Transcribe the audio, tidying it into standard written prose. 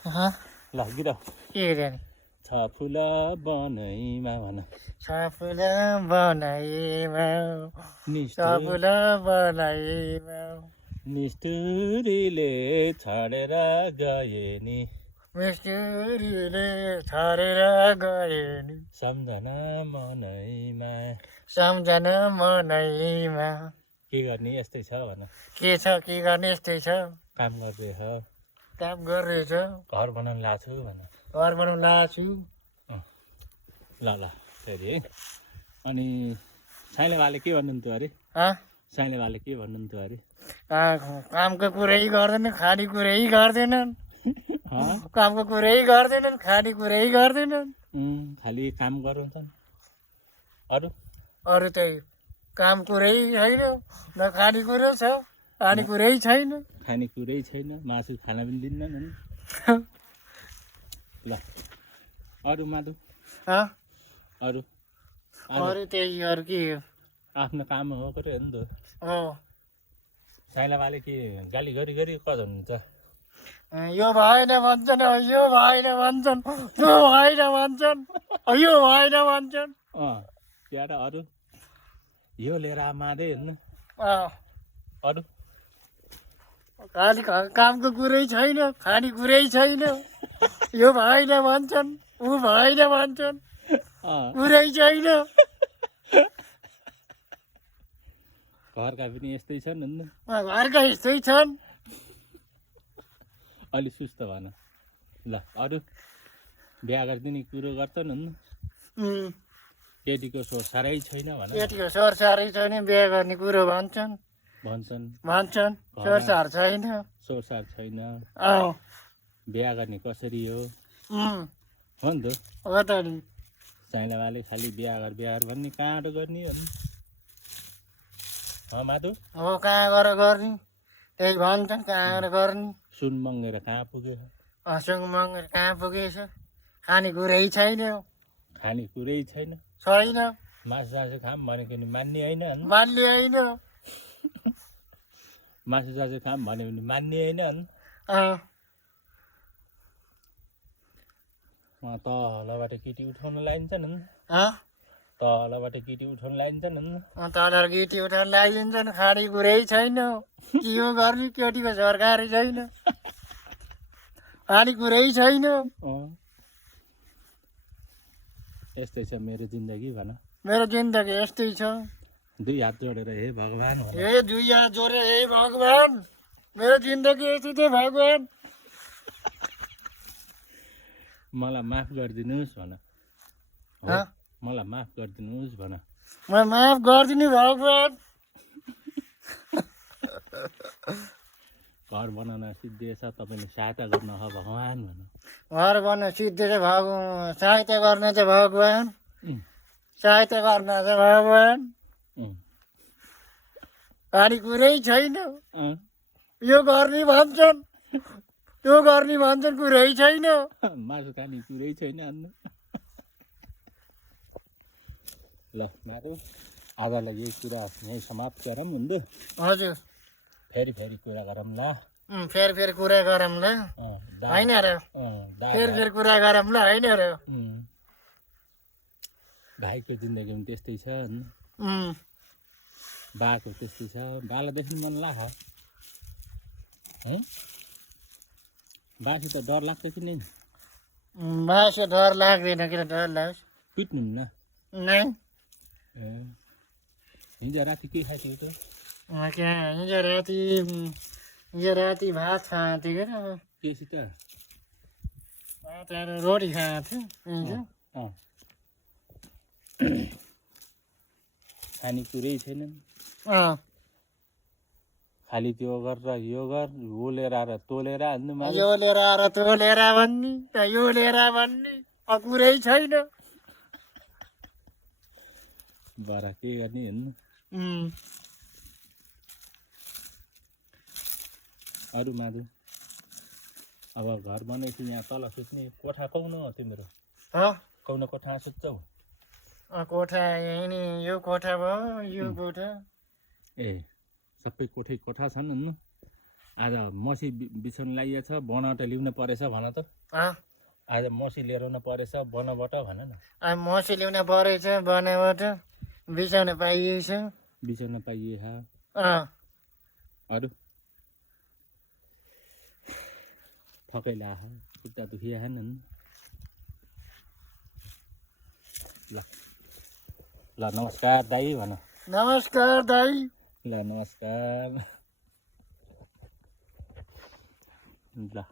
ल गीत के रे छ फुल बनैमा भन सफल बनाइमा निष्ठुर सफल बनाइमा निष्ठुरीले छाडेर गए नि मिस्टुरीले छरेर गए नि सम्झना मनैमा सम्झना मनैमा के गर्ने यस्तै छ भन के छ के गर्ने यस्तै छ काम गर्दैछ काम गरिरहेछ घर बनाउनु लाएको छु भन घर बनाउनु लागेको छु ल ल फेरि है अनि साइले बाले के भन्नुहुन्थ्यो अरे साइले बाले के भन्नुहुन्थ्यो अरे कामको कुरै गर्दैन खाने कुरै गर्दैनन् कामको कुरै गर्दैनन् खाने कुरै गर्दैनन् खालि काम गराउँछन् अरू अरू चाहिँ काम कुरै छैन न खाने कुरो छ खाने कुरै छैन खाने कुरै छैन मासु खाना पनि दिन्नन् नि ल अरू माधु अरू अरू त्यही अरू के आफ्नो काम हो गऱ्यो नि त हो साइला बाले के गाली गरी गरी कता हुनुहुन्छ यो भएन भन्छन् यो भएन भन्छन् यो भएन भन्छन् यो भएन भन्छन् त्यहाँ अरू यो लिएर मादे हेर्नु अरू खालि कामको कुरै छैन खाने कुरै छैन यो भएन भन्छन् ऊ भएन भन्छन् कुरै छैन घरका पनि यस्तै छन् नि घरका यस्तै छन् अलि सुस्त भन ल अरू बिहा गरिदिने कुरो गर्छन् नि केटीको सोच साह्रै छैन भन केटीको सोर साह्रै छैन बिहा गर्ने कुरो भन्छन् भन्छन् सोरसार छैन सोरसार छैन बिहा गर्ने कसरी हो नि त हो त नि साइलाबाले खालि बिहा गर भन्ने कहाँबाट गर्ने हो नि माधु हो कहाँ गएर गर्ने त्यही भन्छन् कहाँ गएर गर्ने सुन मँगेर कहाँ पुग्यो सुन मँगेर कहाँ पुगेछ खाने कुरै छैन खाने कुरै छैन छैन मासु सासु खाम भनेको नि मान्ने होइन मान्ने होइन मासु सासु खाम भन्यो भने मान्ने होइन तलबाट केटी उठाउन लाइन्छन् तलबाट केटी उठाउन लाइन्छन् तल केटी उठाउन लागिदिन्छन् खाने कुरै छैन के हो गर्ने केटीको सरकारी छैन खाने कुरै छैन यस्तै छ मेरो जिन्दगी भन मेरो जिन्दगी यस्तै छ दुई हात जोडेर हे भगवान हे दुई हात जोडेर हे भगवान मेरो जिन्दगी यस्तै छ भगवान मलाई माफ गरिदिनुहोस् भन मलाई माफ गरिदिनुहोस् भन म माफ गरिदिनु भगवान घर बनाउन सिद्धिएछ तपाईँले सहायता गर्नु हो भगवान भन घर बनाउन सिद्धिएछ सहायता गर्न चाहिँ भगवान सहायता गर्न चाहिँ भगवान खाने कुरै छैन यो गर्ने भन्छन् त्यो गर्ने भन्छन् कुरै छैन मासु खाने कुरै छैन ल माधु आजलाई यही कुरा यहीँ समाप्त गरौँ हुँदो हजुर फेरि कुरा गरौँ ल फेरि कुरा गरौँ ल होइन र फेरि कुरा गरौँ ल होइन र भाइको जिन्दगी पनि त्यस्तै छ बाको त्यस्तै छ बालाई देख्नु मन लाग्छ बासित डर लाग्छ कि नै बासित डर लाग्दैन किन डर लाग्छ पिट्नु न नै हिजो राति के खाएको थियो त हिजो राति भात खाएको थियो क्या केसित भात खाएर रोटी खाएको थियो खाने कुरै छैन खालि त्यो गरेर यो गर हो लिएर आएर तोलेर हान्नु यो लिएर आएर तोलेर भन्ने यो लिएर भन्ने कुरै छैन बरा के गर्ने हेर्नु अरू माधु अब घर बनाएपछि यहाँ तल सुत्ने कोठा पाउन हो तिम्रो कौन कोठा सुत्छौ कोठा यही नि यो कोठा भयो यो कोठा ए सबै कोठा छन् आज मसी बिछाउनु लागि छ बनाबाट ल्याउनु परेछ भन त आज मसी लिएर आउनु परेछ बनाबाट भन न मसी ल्याउन परेछ बनाबाट बिछाउन पाइएछ बिछाउन पाइएछ अरू थकैले आह खुट्टा दुखिएन ल ल नमस्कार दाइ भन नमस्कार दाइ ल नमस्कार ल